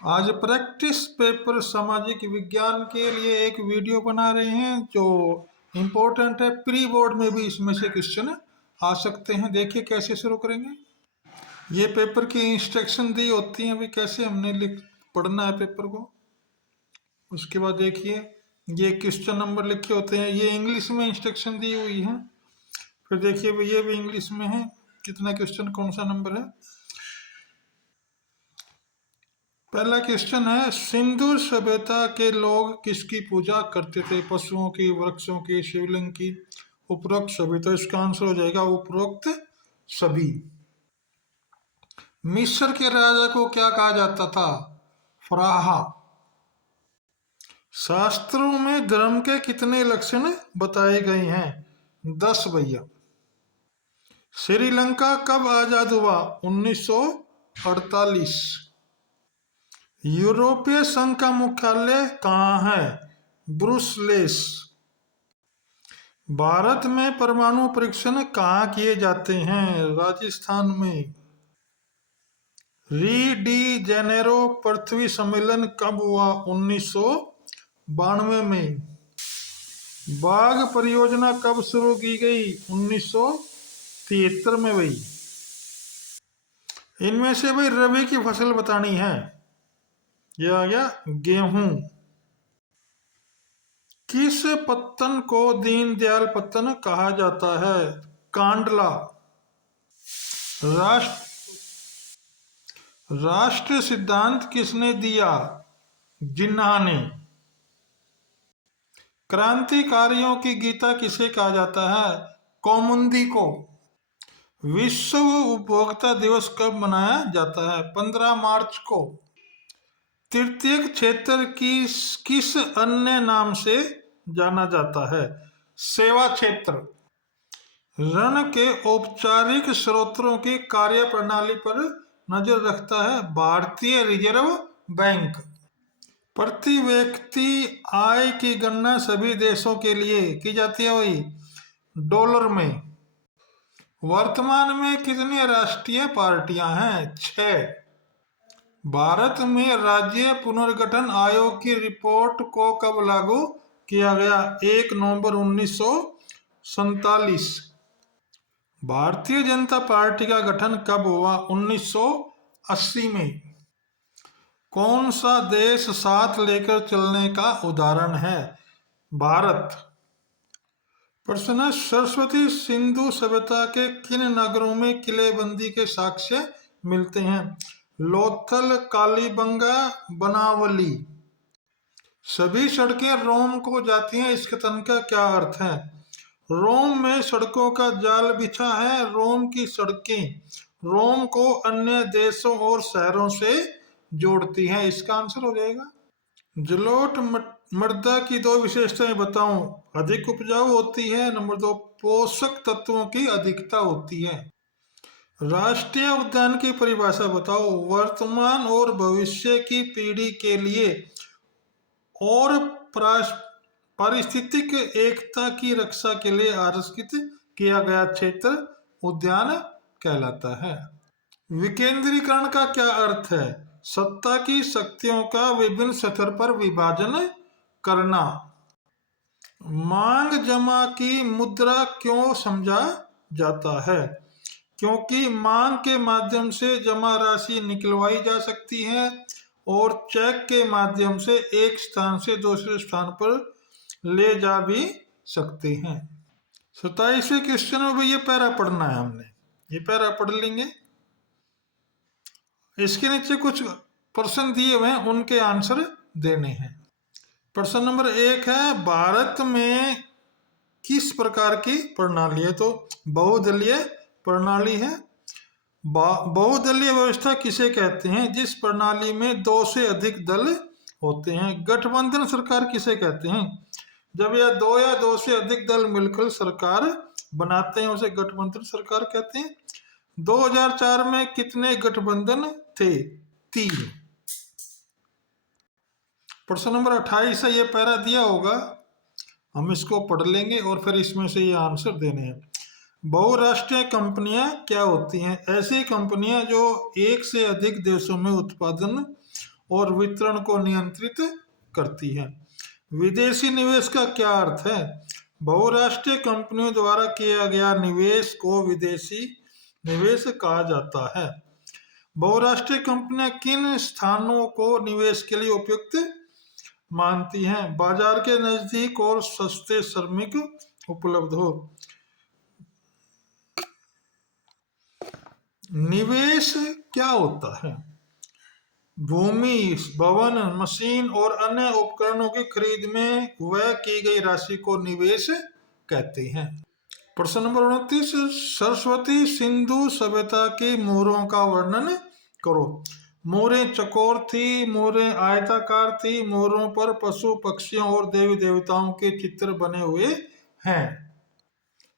आज practice paper सामाजिक विज्ञान के लिए एक वीडियो बना रहे हैं जो इम्पोर्टेंट है। प्री बोर्ड में भी इसमें से क्वेश्चन आ सकते हैं। देखिए कैसे शुरू करेंगे। ये पेपर की इंस्ट्रक्शन दी होती है, अभी कैसे हमने लिख पढ़ना है पेपर को। उसके बाद देखिए ये क्वेश्चन नंबर लिखे होते हैं, ये इंग्लिश में इंस्ट्रक्शन दी हुई है। फिर देखिए ये भी इंग्लिश में है, कितना क्वेश्चन कौन सा नंबर है। पहला क्वेश्चन है, सिंधु सभ्यता के लोग किसकी पूजा करते थे? पशुओं की, वृक्षों की, शिवलिंग की? उपरोक्त सभी। तो इसका आंसर हो जाएगा उपरोक्त सभी। मिस्र के राजा को क्या कहा जाता था? फराहा। शास्त्रों में धर्म के कितने लक्षण बताए गए हैं? 10 भैया। श्रीलंका कब आजाद हुआ? 1948। यूरोपीय संघ का मुख्यालय कहाँ है? ब्रुसेल्स। भारत में परमाणु परीक्षण कहाँ किए जाते हैं? राजस्थान में। री डी जेनेरो पृथ्वी सम्मेलन कब हुआ? 1992 में। बाघ परियोजना कब शुरू की गई? 1973 में। भाई इनमें से भाई रबी की फसल बतानी है। यह आ गया गेहूं। किस पत्तन को दीनदयाल पत्तन कहा जाता है? कांडला। राष्ट्र सिद्धांत किसने दिया? जिन्ना ने। क्रांतिकारियों की गीता किसे कहा जाता है? कौमुदी को। विश्व उपभोक्ता दिवस कब मनाया जाता है? 15 मार्च को। तृतीयक क्षेत्र किस अन्य नाम से जाना जाता है? सेवा क्षेत्र। ऋण के औपचारिक स्रोतों की कार्यप्रणाली पर नजर रखता है भारतीय रिजर्व बैंक। प्रति व्यक्ति आय की गणना सभी देशों के लिए की जाती है वही डॉलर में। वर्तमान में कितनी राष्ट्रीय पार्टियां हैं? 6। भारत में राज्य पुनर्गठन आयोग की रिपोर्ट को कब लागू किया गया? 1 नवंबर 1947। भारतीय जनता पार्टी का गठन कब हुआ? 1980 में। कौन सा देश साथ लेकर चलने का उदाहरण है? भारत। प्रश्न है, सरस्वती सिंधु सभ्यता के किन नगरों में किलेबंदी के साक्ष्य मिलते हैं? लोथल, कालीबंगा, बनावली। सभी सड़कें रोम को जाती हैं, इस कथन का क्या अर्थ है? रोम में सड़कों का जाल बिछा है। रोम की सड़कें रोम को अन्य देशों और शहरों से जोड़ती हैं। इसका आंसर हो जाएगा जलोढ़ मृदा की 2 विशेषताएं बताऊं। अधिक उपजाऊ होती है। नंबर 2, पोषक तत्वों की अधिकता होती है। राष्ट्रीय उद्यान की परिभाषा बताओ। वर्तमान और भविष्य की पीढ़ी के लिए और पारिस्थितिक एकता की रक्षा के लिए आरक्षित किया गया क्षेत्र उद्यान कहलाता है। विकेंद्रीकरण का क्या अर्थ है? सत्ता की शक्तियों का विभिन्न स्तर पर विभाजन करना। मांग जमा की मुद्रा क्यों समझा जाता है? क्योंकि मांग के माध्यम से जमा राशि निकलवाई जा सकती है और चेक के माध्यम से एक स्थान से दूसरे स्थान पर ले जा भी सकते हैं। 27वें क्वेश्चन में भी ये पैरा पढ़ना है हमने। ये पैरा पढ़ लेंगे। इसके नीचे कुछ प्रश्न दिए हुए हैं, उनके आंसर देने हैं। प्रश्न नंबर 1 है, भारत में किस प्रकार की प्रणाली है? तो बहुदलीय प्रणाली है। बहुदलीय व्यवस्था किसे कहते हैं? जिस प्रणाली में 2 से अधिक दल होते हैं। गठबंधन सरकार किसे कहते हैं? जब यह 2 या 2 से अधिक दल मिलकर सरकार बनाते हैं उसे गठबंधन सरकार कहते हैं। 2004 में कितने गठबंधन थे? 3। प्रश्न नंबर 28 है, ये पैरा दिया होगा, हम इसको पढ़ लेंगे और फिर इसमें से ये आंसर देने हैं। बहुराष्ट्रीय कंपनियां क्या होती हैं? ऐसी कंपनियां जो एक से अधिक देशों में उत्पादन और वितरण को नियंत्रित करती है। विदेशी निवेश का क्या अर्थ है? बहुराष्ट्रीय कंपनियों द्वारा किया गया निवेश को विदेशी निवेश कहा जाता है। बहुराष्ट्रीय कंपनियां किन स्थानों को निवेश के लिए उपयुक्त मानती हैं? बाजार के नजदीक और सस्ते श्रमिक उपलब्ध हो। निवेश क्या होता है? भूमि, भवन, मशीन और अन्य उपकरणों की खरीद में व्यय की गई राशि को निवेश कहते हैं। प्रश्न नंबर 29, सरस्वती सिंधु सभ्यता की मोहरों का वर्णन करो। मोहरें चौकोर थी, मोहरें आयताकार थी, मोहरों पर पशु पक्षियों और देवी देवताओं के चित्र बने हुए हैं।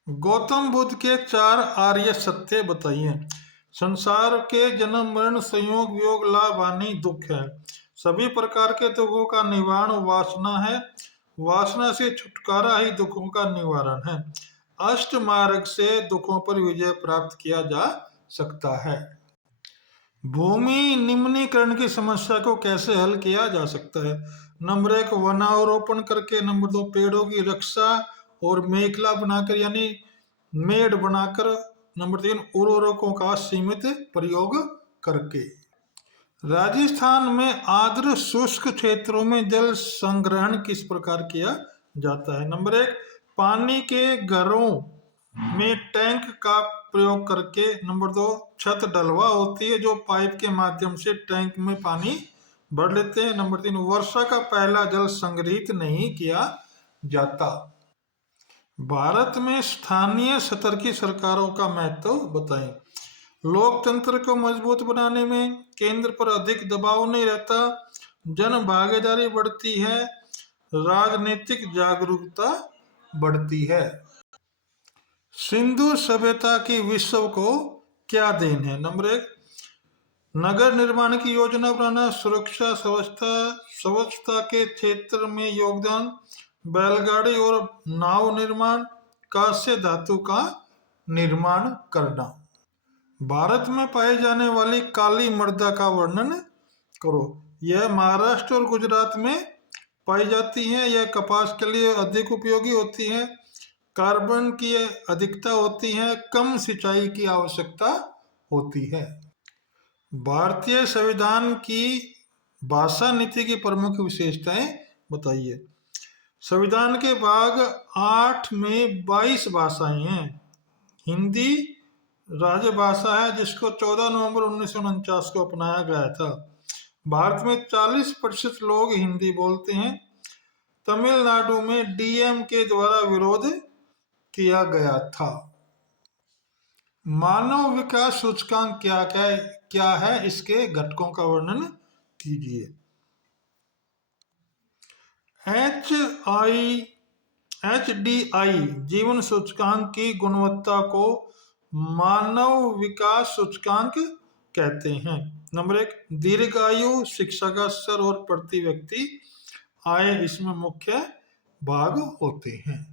गौतम बुद्ध के 4 आर्य सत्य बताइए। संसार के जन्म मरण संयोग वियोग लाभ हानि दुख है। सभी प्रकार के दुखों का निवारण वासना है। वासना से छुटकारा ही दुखों का निवारण है। अष्ट मार्ग से दुखों पर विजय प्राप्त किया जा सकता है। भूमि निम्नीकरण की समस्या को कैसे हल किया जा सकता है? नंबर 1, वनारोपण करके। नंबर 2, पेड़ों की रक्षा और मेखला बनाकर यानी मेड़ बनाकर। नंबर 3, उर्वरकों का सीमित प्रयोग करके। राजस्थान में आर्द्र शुष्क क्षेत्रों में जल संग्रहण किस प्रकार किया जाता है? नंबर 1, पानी के घरों में टैंक का प्रयोग करके। नंबर 2, छत डलवा होती है जो पाइप के माध्यम से टैंक में पानी भर लेते हैं। नंबर 3, वर्षा का पहला जल संग्रहित नहीं किया जाता। भारत में स्थानीय स्तर की सरकारों का महत्व बताएं। लोकतंत्र को मजबूत बनाने में केंद्र पर अधिक दबाव नहीं रहता, जन भागीदारी बढ़ती है, राजनीतिक जागरूकता बढ़ती है। सिंधु सभ्यता की विश्व को क्या देन है? नंबर 1, नगर निर्माण की योजना बनाना, सुरक्षा, स्वच्छता के क्षेत्र में योगदान, बैलगाड़ी और नाव निर्माण, कांस्य धातु का निर्माण करना। भारत में पाई जाने वाली काली मृदा का वर्णन करो। यह महाराष्ट्र और गुजरात में पाई जाती है। यह कपास के लिए अधिक उपयोगी होती है। कार्बन की अधिकता होती है। कम सिंचाई की आवश्यकता होती है। भारतीय संविधान की भाषा नीति की प्रमुख विशेषताएं बताइए। संविधान के भाग 8 में 22 भाषाएं हैं। हिंदी राजभाषा है जिसको 14 नवंबर 1949 को अपनाया गया था। भारत में 40% लोग हिंदी बोलते हैं। तमिलनाडु में डीएम के द्वारा विरोध किया गया था। मानव विकास सूचकांक क्या है? इसके घटकों का वर्णन कीजिए। HDI जीवन सूचकांक की गुणवत्ता को मानव विकास सूचकांक कहते हैं। नंबर 1, दीर्घायु, शिक्षा का स्तर और प्रति व्यक्ति आय इसमें मुख्य भाग होते हैं।